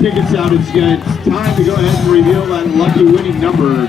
tickets out. It's time to go ahead and reveal that lucky winning number.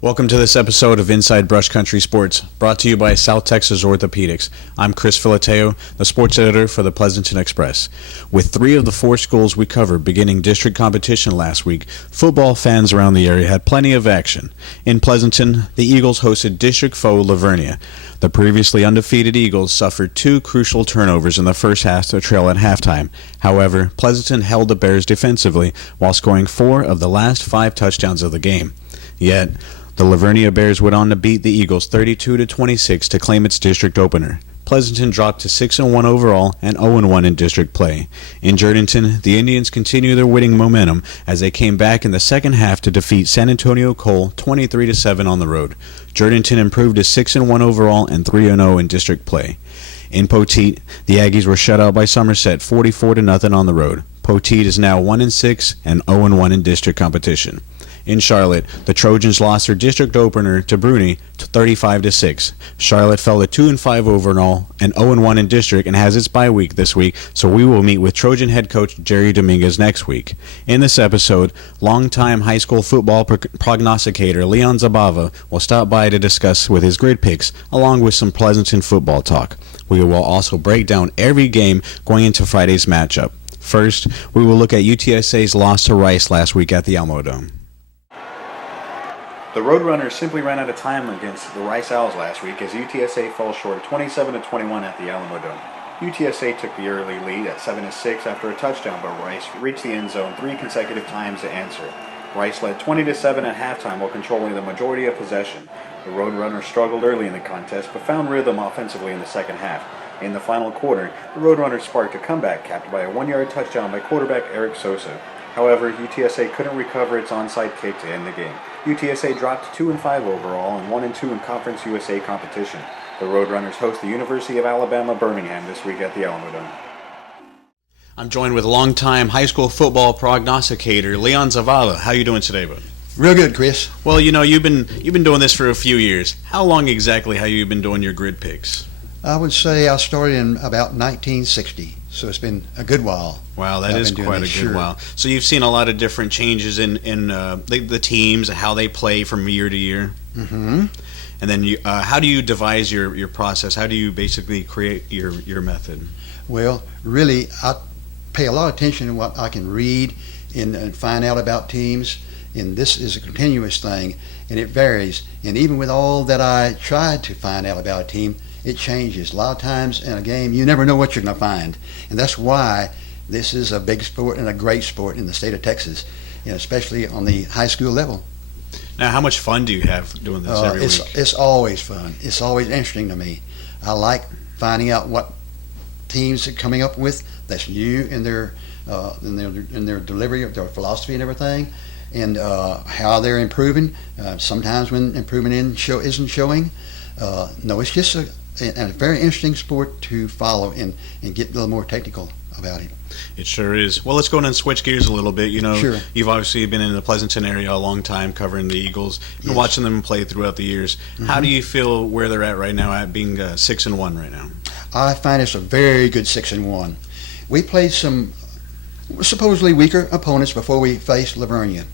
Welcome to this episode of Inside Brush Country Sports, brought to you by South Texas Orthopedics. I'm Chris Filoteo, the sports editor for the Pleasanton Express. With 3 of the 4 schools we covered beginning district competition last week, football fans around the area had plenty of action. In Pleasanton, the Eagles hosted district foe Lavernia. The previously undefeated Eagles suffered 2 crucial turnovers in the first half to trail at halftime. However, Pleasanton held the Bears defensively while scoring 4 of the last 5 touchdowns of the game. Yet, the Lavernia Bears went on to beat the Eagles 32-26 to claim its district opener. Pleasanton dropped to 6-1 overall and 0-1 in district play. In Jourdanton, the Indians continue their winning momentum as they came back in the second half to defeat San Antonio Cole 23-7 on the road. Jourdanton improved to 6-1 overall and 3-0 in district play. In Poteet, the Aggies were shut out by Somerset 44-0 on the road. Poteet is now 1-6 and 0-1 in district competition. In Charlotte, the Trojans lost their district opener to Bruni to 35-6. Charlotte fell to 2-5 overall and 0-1 in district and has its bye week this week, so we will meet with Trojan head coach Jerry Dominguez next week. In this episode, longtime high school football prognosticator Leon Zabava will stop by to discuss with his grid picks along with some Pleasanton football talk. We will also break down every game going into Friday's matchup. First, we will look at UTSA's loss to Rice last week at the Alamodome. The Roadrunners simply ran out of time against the Rice Owls last week as UTSA fell short 27-21 at the Alamodome. UTSA took the early lead at 7-6 after a touchdown, but Rice reached the end zone 3 consecutive times to answer. Rice led 20-7 at halftime while controlling the majority of possession. The Roadrunners struggled early in the contest but found rhythm offensively in the second half. In the final quarter, the Roadrunners sparked a comeback capped by a 1-yard touchdown by quarterback Eric Sosa. However, UTSA couldn't recover its onside kick to end the game. UTSA dropped to 2-5 overall and 1-2 in Conference USA competition. The Roadrunners host the University of Alabama Birmingham this week at the Alamodome. I'm joined with longtime high school football prognosticator Leon Zabava. How are you doing today, bud? Real good, Chris. Well, you know, you've been doing this for a few years. How long exactly have you been doing your grid picks? I would say I started in about 1960, so it's been a good while. Wow, that is quite a good while. So you've seen a lot of different changes in the teams, how they play from year to year. Mm-hmm. And then how do you devise your process? How do you basically create your method? Well, really, I pay a lot of attention to what I can read and find out about teams. And this is a continuous thing, and it varies. And even with all that I tried to find out about a team, it changes. A lot of times in a game, you never know what you're going to find. And that's why this is a big sport and a great sport in the state of Texas, and especially on the high school level. Now, how much fun do you have doing this every week? It's always fun. It's always interesting to me. I like finding out what teams are coming up with that's new in their delivery of their philosophy and everything, and how they're improving. Sometimes when improvement isn't showing. No, it's just a very interesting sport to follow and get a little more technical about it. It sure is. Well, let's go and switch gears a little bit. You know, sure. You've obviously been in the Pleasanton area a long time covering the Eagles and yes. watching them play throughout the years. Mm-hmm. How do you feel where they're at right now, at being 6-1 right now? I find it's a very good 6-1. We played some supposedly weaker opponents before we faced Lavernia.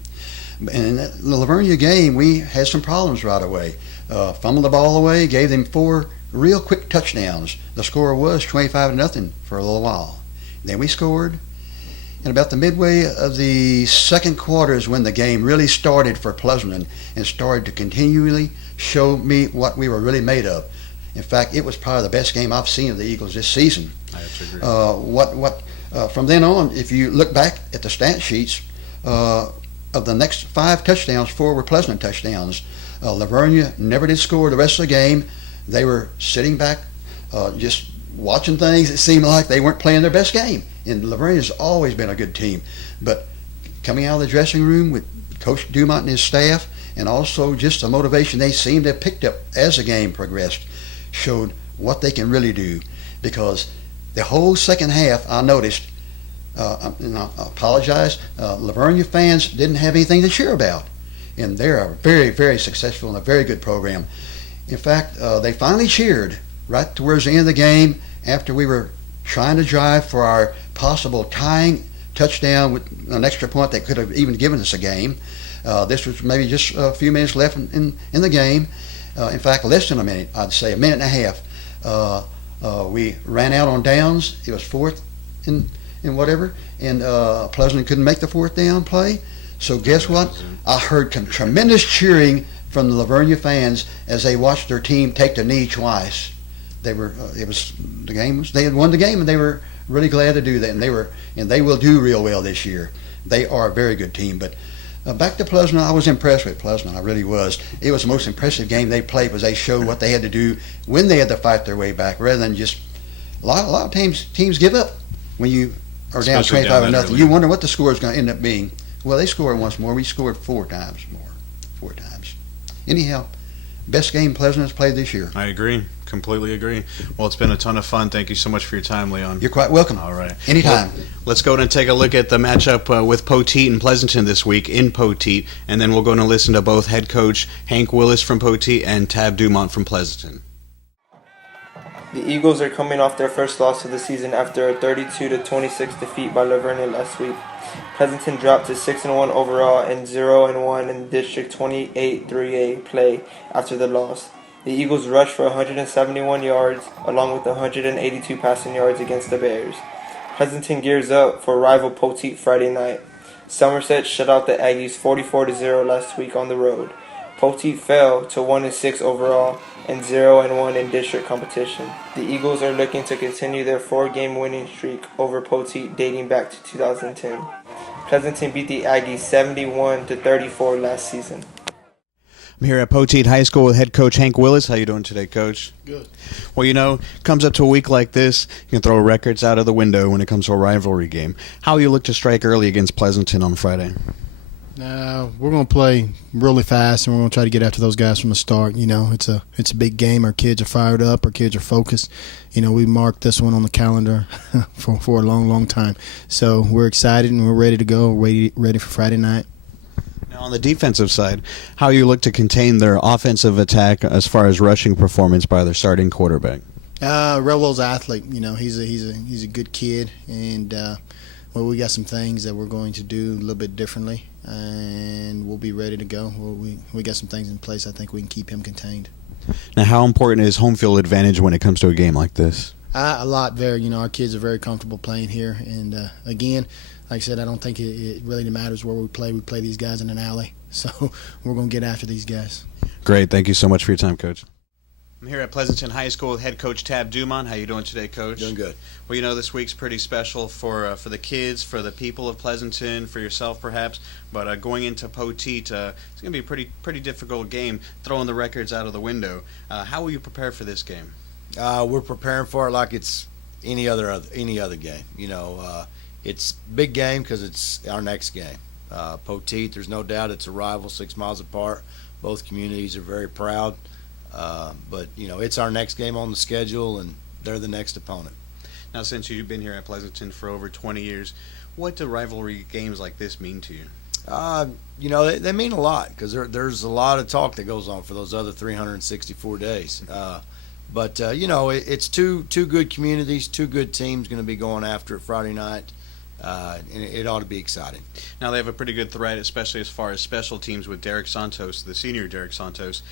And in the Lavernia game, we had some problems right away. Fumbled the ball away, gave them 4 real quick touchdowns. The score was 25-0 for a little while. Then we scored, and about the midway of the second quarter is when the game really started for Pleasanton and started to continually show me what we were really made of. In fact, it was probably the best game I've seen of the Eagles this season. I have to agree. From then on, if you look back at the stat sheets, of the next 5 touchdowns, 4 were Pleasanton touchdowns. Lavernia never did score the rest of the game. They were sitting back, just watching things. It seemed like they weren't playing their best game. And Lavernia's always been a good team. But coming out of the dressing room with Coach Dumont and his staff, and also just the motivation they seemed to have picked up as the game progressed, showed what they can really do. Because the whole second half, I noticed, and I apologize, Lavernia fans didn't have anything to cheer about. And they're a very, very successful and a very good program. In fact, they finally cheered right towards the end of the game after we were trying to drive for our possible tying touchdown with an extra point that could have even given us a game. This was maybe just a few minutes left in the game. In fact, less than a minute, I'd say, a minute and a half. We ran out on downs. It was fourth and whatever, and Pleasanton couldn't make the fourth down play. So guess what? I heard tremendous cheering from the Lavernia fans as they watched their team take the knee twice. They were they had won the game, and they were really glad to do that, and they will do real well this year. They are a very good team. But back to Pleasanton, I was impressed with Pleasanton. I really was. It was the most impressive game they played because they showed what they had to do when they had to fight their way back, rather than just a lot of teams give up when you are down Especially 25 down or that nothing. early. You wonder what the score is going to end up being. Well, they scored once more. We scored four times more. Anyhow, best game Pleasanton's played this year. I agree. Completely agree. Well, it's been a ton of fun. Thank you so much for your time, Leon. You're quite welcome. All right. Anytime. Well, let's go and take a look at the matchup with Poteet and Pleasanton this week in Poteet, and then we'll go and listen to both head coach Hank Willis from Poteet and Tab Dumont from Pleasanton. The Eagles are coming off their first loss of the season after a 32-26 defeat by Lavernia last week. Pleasanton dropped to 6-1 overall and 0-1 in District 28 3A play after the loss. The Eagles rushed for 171 yards along with 182 passing yards against the Bears. Pleasanton gears up for rival Poteet Friday night. Somerset shut out the Aggies 44-0 last week on the road. Poteet fell to 1-6 overall and 0-1 in district competition. The Eagles are looking to continue their 4-game winning streak over Poteet dating back to 2010. Pleasanton beat the Aggies 71-34 last season. I'm here at Poteet High School with head coach Hank Willis. How you doing today, Coach? Good. Well, comes up to a week like this, you can throw records out of the window when it comes to a rivalry game. How you look to strike early against Pleasanton on Friday? We're going to play really fast, and we're going to try to get after those guys from the start. It's a big game. Our kids are fired up. Our kids are focused. We marked this one on the calendar for a long, long time. So we're excited, and we're ready to go, ready for Friday night. Now, on the defensive side, how you look to contain their offensive attack as far as rushing performance by their starting quarterback? Rello's athlete. He's a good kid, and we got some things that we're going to do a little bit differently, and we'll be ready to go. We got some things in place. I think we can keep him contained. Now, how important is home field advantage when it comes to a game like this? A lot. Our kids are very comfortable playing here, and again, like I said, I don't think it really matters where we play. We play these guys in an alley, so we're going to get after these guys. Great. Thank you so much for your time, Coach. I'm here at Pleasanton High School with head coach Tab Dumont. How you doing today, Coach? Doing good. Well, this week's pretty special for the kids, for the people of Pleasanton, for yourself perhaps. But going into Poteet, it's going to be a pretty difficult game, throwing the records out of the window. How will you prepare for this game? We're preparing for it like it's any other game. It's a big game because it's our next game. Poteet, there's no doubt it's a rival, 6 miles apart. Both communities are very proud. But it's our next game on the schedule, and they're the next opponent. Now, since you've been here at Pleasanton for over 20 years, what do rivalry games like this mean to you? They mean a lot because there's a lot of talk that goes on for those other 364 days. But it's two good communities, two good teams going to be going after it Friday night. And it ought to be exciting. Now, they have a pretty good threat, especially as far as special teams with Derek Santos, the senior Derek Santos.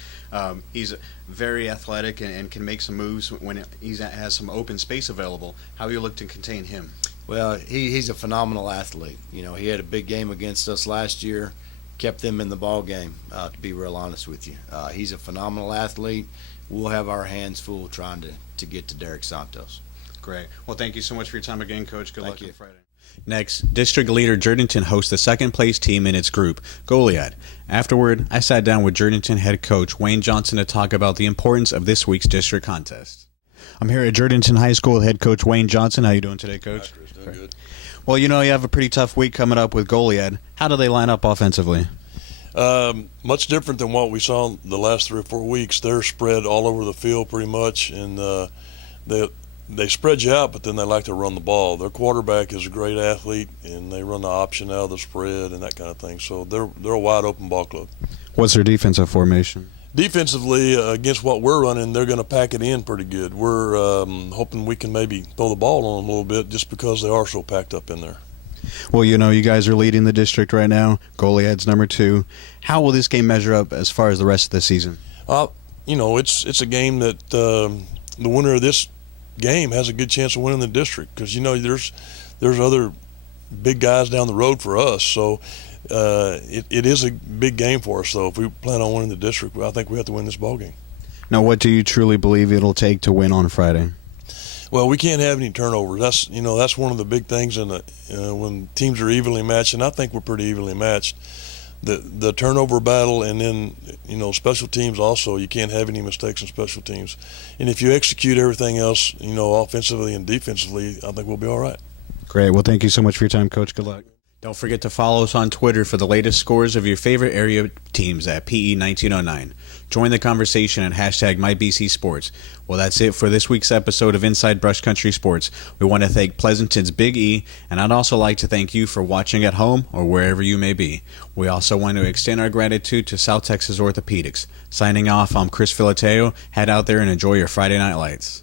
He's very athletic and can make some moves when he has some open space available. How do you look to contain him? Well, he's a phenomenal athlete. He had a big game against us last year, kept them in the ball game, to be real honest with you. He's a phenomenal athlete. We'll have our hands full trying to get to Derek Santos. Great. Well, thank you so much for your time again, Coach. Good luck on Friday. Next, District Leader Jourdington hosts the second-place team in its group, Goliad. Afterward, I sat down with Jourdington head coach Wayne Johnson to talk about the importance of this week's district contest. I'm here at Jourdington High School with head coach Wayne Johnson. How you doing today, Coach? Hi, Chris. Doing good. Well, you have a pretty tough week coming up with Goliad. How do they line up offensively? Much different than what we saw the last 3 or 4 weeks. They're spread all over the field pretty much, and they spread you out, but then they like to run the ball. Their quarterback is a great athlete, and they run the option out of the spread and that kind of thing. So they're a wide open ball club. What's their defensive formation? Defensively, against what we're running, they're going to pack it in pretty good. We're hoping we can maybe throw the ball on them a little bit just because they are so packed up in there. Well, you guys are leading the district right now. Goliad's number 2. How will this game measure up as far as the rest of the season? It's a game that the winner of this game has a good chance of winning the district because there's other big guys down the road for us. So it is a big game for us. Though if we plan on winning the district, I think we have to win this ball game. Now, what do you truly believe it'll take to win on Friday? Well, we can't have any turnovers. That's one of the big things in when teams are evenly matched, and I think we're pretty evenly matched. The turnover battle, and then special teams also. You can't have any mistakes in special teams, and if you execute everything else, offensively and defensively, I think we'll be all right. Great. Well, thank you so much for your time, Coach. Good luck. Don't forget to follow us on Twitter for the latest scores of your favorite area teams at PE1909. Join the conversation at #MyBCSports. Well, that's it for this week's episode of Inside Brush Country Sports. We want to thank Pleasanton's Big E, and I'd also like to thank you for watching at home or wherever you may be. We also want to extend our gratitude to South Texas Orthopedics. Signing off, I'm Chris Filoteo. Head out there and enjoy your Friday night lights.